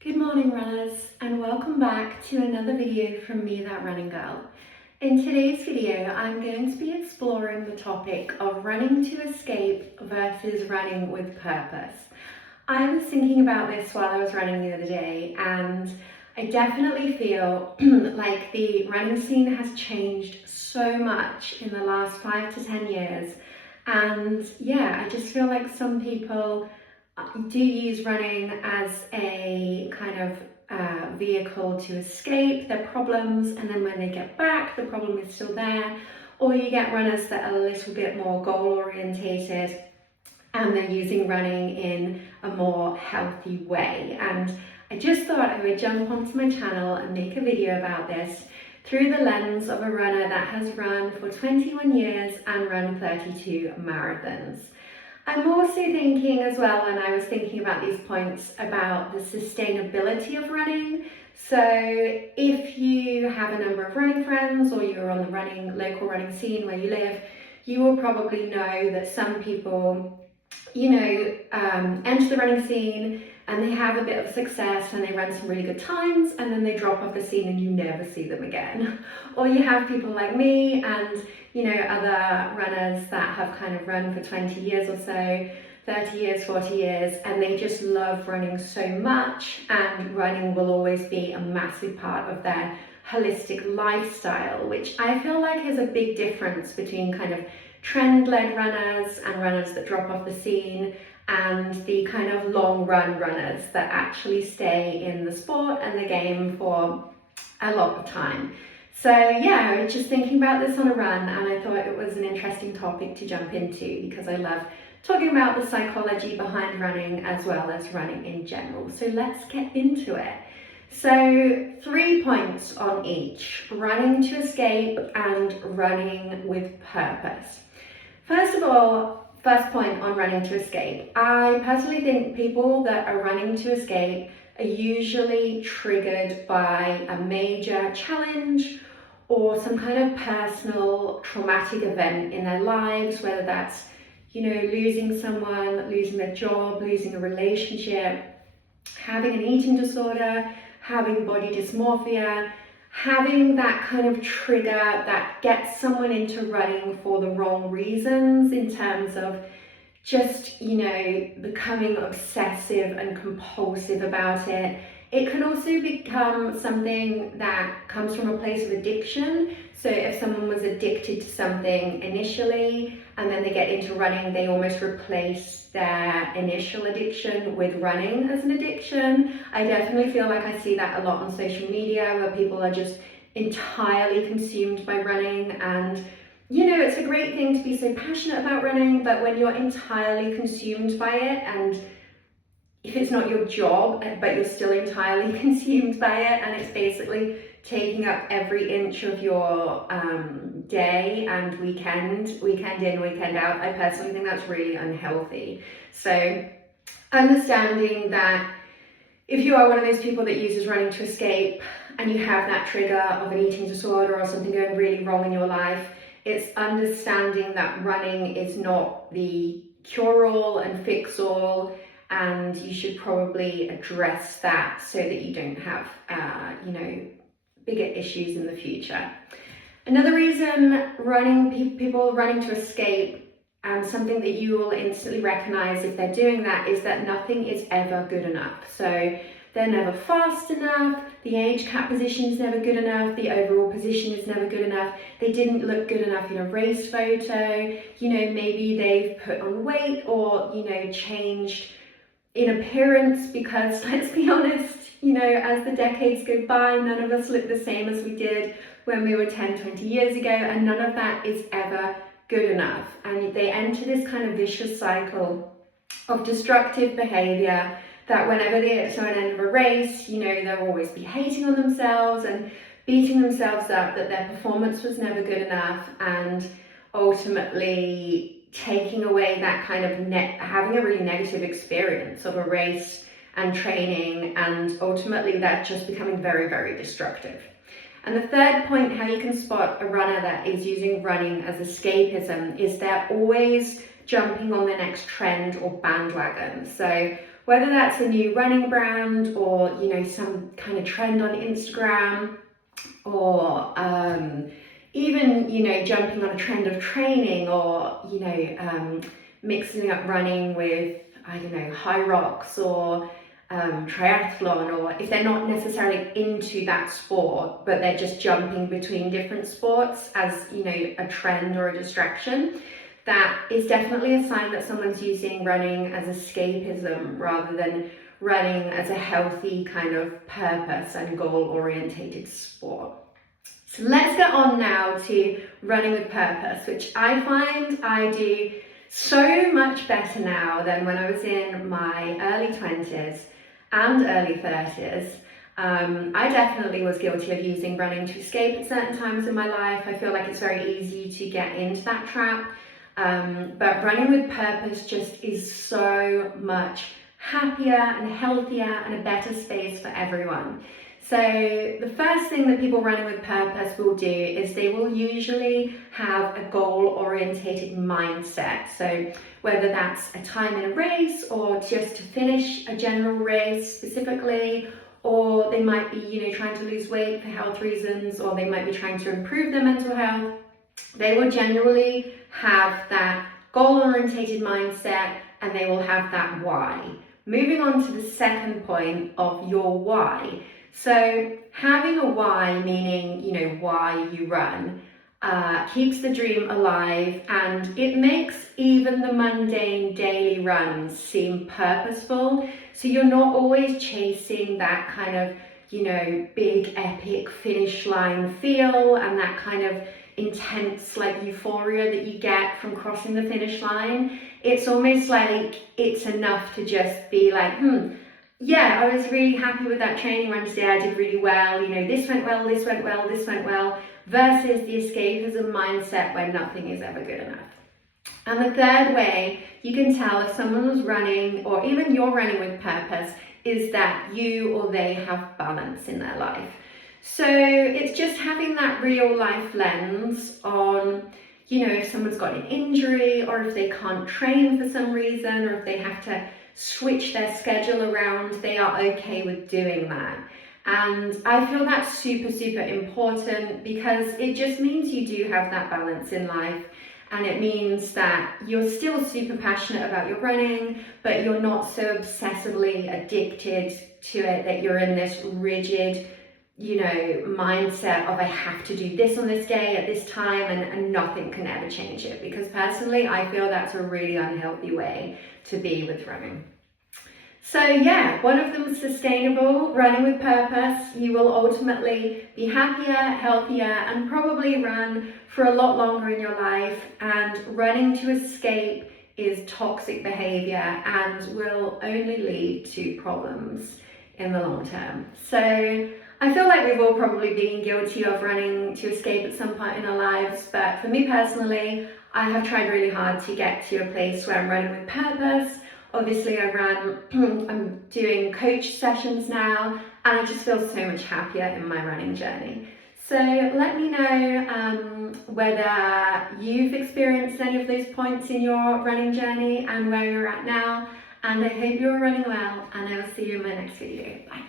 Good morning runners, and welcome back to another video from me, That Running Girl. In today's video I'm going to be exploring the topic of running to escape versus running with purpose. I was thinking about this while I was running the other day, and I definitely feel like the running scene has changed so much in the last 5 to 10 years. And yeah, I just feel like some people do use running as a kind of vehicle to escape their problems, and then when they get back the problem is still there. Or you get runners that are a little bit more goal orientated and they're using running in a more healthy way. And I just thought I would jump onto my channel and make a video about this through the lens of a runner that has run for 21 years and run 32 marathons. I'm also thinking as well, and I was thinking about these points, about the sustainability of running. So if you have a number of running friends or you're on the local running scene where you live, you will probably know that some people, enter the running scene and they have a bit of success and they run some really good times, and then they drop off the scene and you never see them again. Or you have people like me and other runners that have kind of run for 20 years or so, 30 years, 40 years, and they just love running so much, and running will always be a massive part of their holistic lifestyle, which I feel like is a big difference between kind of trend-led runners and runners that drop off the scene, and the kind of long run runners that actually stay in the sport and the game for a lot of time. So yeah, I was just thinking about this on a run, and I thought it was an interesting topic to jump into because I love talking about the psychology behind running as well as running in general. So let's get into it. So 3 points on each: running to escape and running with purpose. First of all, first point on running to escape. I personally think people that are running to escape are usually triggered by a major challenge or some kind of personal traumatic event in their lives, whether that's, losing someone, losing their job, losing a relationship, having an eating disorder, having body dysmorphia, having that kind of trigger that gets someone into running for the wrong reasons, in terms of just, becoming obsessive and compulsive about it. It can also become something that comes from a place of addiction. So if someone was addicted to something initially and then they get into running, they almost replace their initial addiction with running as an addiction. I definitely feel like I see that a lot on social media, where people are just entirely consumed by running. And it's a great thing to be so passionate about running, but when you're entirely consumed by it, and if it's not your job, but you're still entirely consumed by it, and it's basically taking up every inch of your day and weekend in, weekend out, I personally think that's really unhealthy. So understanding that if you are one of those people that uses running to escape and you have that trigger of an eating disorder or something going really wrong in your life, it's understanding that running is not the cure-all and fix-all, and you should probably address that so that you don't have, bigger issues in the future. Another reason people running to escape, and something that you will instantly recognize if they're doing that, is that nothing is ever good enough. So they're never fast enough, the age cap position is never good enough, the overall position is never good enough, they didn't look good enough in a race photo, maybe they've put on weight or, changed in appearance, because let's be honest, as the decades go by, none of us look the same as we did when we were 10, 20 years ago, and none of that is ever good enough. And they enter this kind of vicious cycle of destructive behavior that whenever they get to an end of a race, they'll always be hating on themselves and beating themselves up that their performance was never good enough, and ultimately taking away that kind of having a really negative experience of a race and training, and ultimately that just becoming very, very destructive. And the third point, how you can spot a runner that is using running as escapism, is they're always jumping on the next trend or bandwagon. So whether that's a new running brand or, you know, some kind of trend on Instagram, or even, you know, jumping on a trend of training, or, you know, mixing up running with, I don't know, high rocks or triathlon, or if they're not necessarily into that sport, but they're just jumping between different sports as, you know, a trend or a distraction, that is definitely a sign that someone's using running as escapism rather than running as a healthy kind of purpose and goal-orientated sport. So let's get on now to running with purpose, which I find I do so much better now than when I was in my early 20s and early 30s. I definitely was guilty of using running to escape at certain times in my life. I feel like it's very easy to get into that trap. But running with purpose just is so much happier and healthier and a better space for everyone. So the first thing that people running with purpose will do is they will usually have a goal-orientated mindset. So whether that's a time in a race, or just to finish a general race specifically, or they might be, you know, trying to lose weight for health reasons, or they might be trying to improve their mental health, they will generally have that goal-orientated mindset, and they will have that why. Moving on to the second point of your why. So having a why, meaning, you know, why you run, keeps the dream alive, and it makes even the mundane daily runs seem purposeful. So you're not always chasing that kind of, you know, big epic finish line feel and that kind of intense like euphoria that you get from crossing the finish line. It's almost like it's enough to just be like, yeah, I was really happy with that training run today, I did really well, you know, this went well, this went well, this went well, versus the escapism mindset where nothing is ever good enough. And the third way you can tell if someone was running, or even you're running with purpose, is that you or they have balance in their life. So it's just having that real life lens on, you know, if someone's got an injury, or if they can't train for some reason, or if they have to switch their schedule around, they are okay with doing that. And I feel that's super, super important, because it just means you do have that balance in life. And it means that you're still super passionate about your running, but you're not so obsessively addicted to it that you're in this rigid, you know, mindset of I have to do this on this day at this time, and nothing can ever change it. Because personally, I feel that's a really unhealthy way to be with running. So yeah, one of them is sustainable, running with purpose. You will ultimately be happier, healthier, and probably run for a lot longer in your life. And running to escape is toxic behavior and will only lead to problems in the long term. So I feel like we've all probably been guilty of running to escape at some point in our lives, but for me personally, I have tried really hard to get to a place where I'm running with purpose. Obviously I'm doing coach sessions now, and I just feel so much happier in my running journey. So let me know whether you've experienced any of those points in your running journey and where you're at now. And I hope you're running well, and I will see you in my next video. Bye.